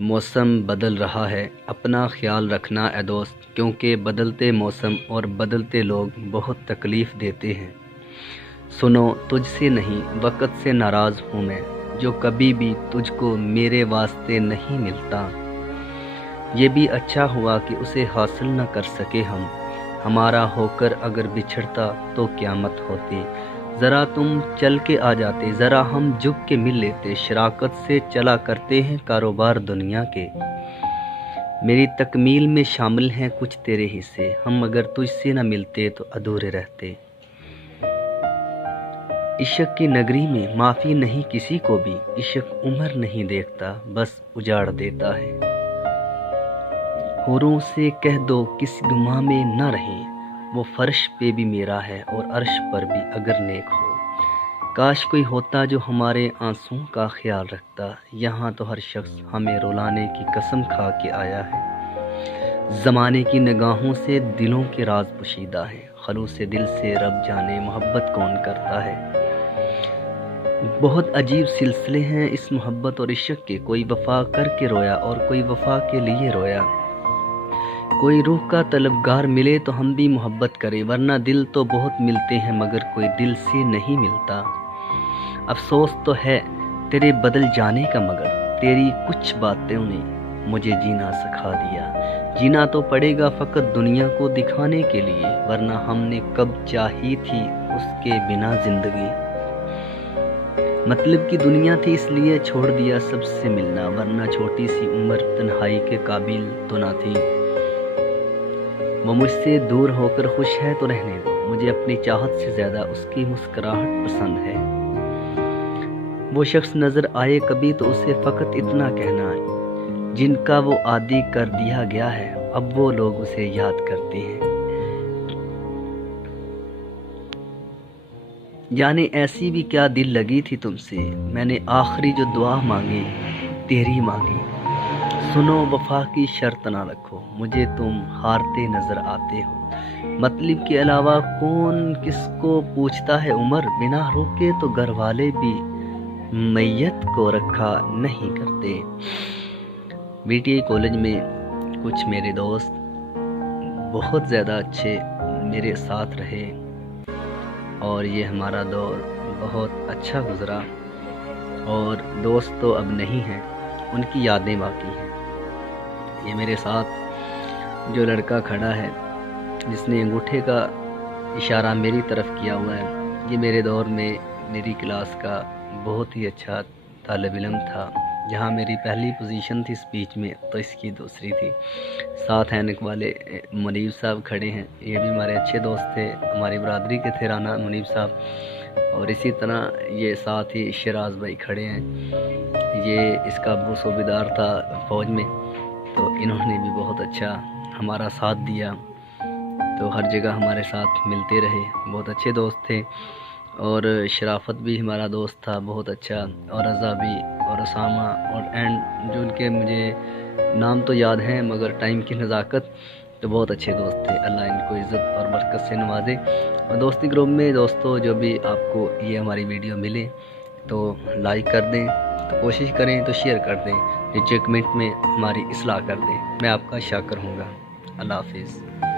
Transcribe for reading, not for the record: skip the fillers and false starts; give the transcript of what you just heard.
मौसम बदल रहा है, अपना ख्याल रखना ए दोस्त, क्योंकि बदलते मौसम और बदलते लोग बहुत तकलीफ़ देते हैं। सुनो, तुझसे नहीं वक़्त से नाराज़ हूँ मैं, जो कभी भी तुझको मेरे वास्ते नहीं मिलता। ये भी अच्छा हुआ कि उसे हासिल न कर सके हम, हमारा होकर अगर बिछड़ता तो क़यामत होती। ज़रा तुम चल के आ जाते, ज़रा हम झुक के मिल लेते, शराकत से चला करते हैं कारोबार दुनिया के। मेरी तकमील में शामिल हैं कुछ तेरे हिस्से, हम अगर तुझसे न मिलते तो अधूरे रहते। इश्क की नगरी में माफ़ी नहीं किसी को भी, इश्क उम्र नहीं देखता बस उजाड़ देता है। हूरों से कह दो किस गुमा में न रहें, वो फर्श पे भी मेरा है और अर्श पर भी अगर नेक हो। काश कोई होता जो हमारे आंसुओं का ख्याल रखता, यहाँ तो हर शख्स हमें रुलाने की कसम खा के आया है। ज़माने की निगाहों से दिलों के राज पोशीदा है, खलूस दिल से रब जाने मोहब्बत कौन करता है। बहुत अजीब सिलसिले हैं इस मोहब्बत और इश्क के, कोई वफ़ा करके रोया और कोई वफ़ा के लिए रोया। कोई रूह का तलबगार मिले तो हम भी मोहब्बत करें, वरना दिल तो बहुत मिलते हैं मगर कोई दिल से नहीं मिलता। अफसोस तो है तेरे बदल जाने का, मगर तेरी कुछ बातों ने मुझे जीना सिखा दिया। जीना तो पड़ेगा फ़कत दुनिया को दिखाने के लिए, वरना हमने कब चाही थी उसके बिना ज़िंदगी। मतलब की दुनिया थी इसलिए छोड़ दिया सबसे मिलना, वरना छोटी सी उम्र तन्हाई के काबिल तो ना थी। वो मुझसे दूर होकर खुश है तो रहने दो, मुझे अपनी चाहत से ज़्यादा उसकी मुस्कुराहट पसंद है। वो शख्स नज़र आए कभी तो उसे फ़कत इतना कहना, जिनका वो आदी कर दिया गया है अब वो लोग उसे याद करते हैं। जाने ऐसी भी क्या दिल लगी थी तुमसे, मैंने आखिरी जो दुआ मांगी तेरी मांगी। सुनो, वफ़ा की शर्त ना रखो, मुझे तुम हारते नज़र आते हो। मतलब के अलावा कौन किसको पूछता है उम्र, बिना रोके तो घर वाले भी मैयत को रखा नहीं करते। बीटीआई कॉलेज में कुछ मेरे दोस्त बहुत ज़्यादा अच्छे मेरे साथ रहे और ये हमारा दौर बहुत अच्छा गुज़रा। और दोस्त तो अब नहीं हैं, उनकी यादें बाकी हैं। ये मेरे साथ जो लड़का खड़ा है जिसने अंगूठे का इशारा मेरी तरफ किया हुआ है, ये मेरे दौर में मेरी क्लास का बहुत ही अच्छा तालिब इल्म था। जहाँ मेरी पहली पोजीशन थी स्पीच में तो इसकी दूसरी थी। साथ ऐनक वाले मुनीब साहब खड़े हैं, ये भी हमारे अच्छे दोस्त थे, हमारी बरादरी के थे राना मुनीब साहब। और इसी तरह ये साथ ही शराज भाई खड़े हैं, ये इसका अबू सूबेदार था फ़ौज में, तो इन्होंने भी बहुत अच्छा हमारा साथ दिया। तो हर जगह हमारे साथ मिलते रहे, बहुत अच्छे दोस्त थे। और शराफत भी हमारा दोस्त था बहुत अच्छा, और रज़ा भी, और उसामा, और एंड जो उनके मुझे नाम तो याद हैं मगर टाइम की नज़ाकत, तो बहुत अच्छे दोस्त थे। अल्लाह इनको इज़्ज़त और बरकत से नवाजे। और दोस्ती ग्रुप में दोस्तों जो भी आपको ये हमारी वीडियो मिले तो लाइक कर दें, तो कोशिश करें तो शेयर कर दें, नीचे कमेंट में हमारी इस्लाह कर दें। मैं आपका शाकिर हूँगा। अल्लाह हाफिज़।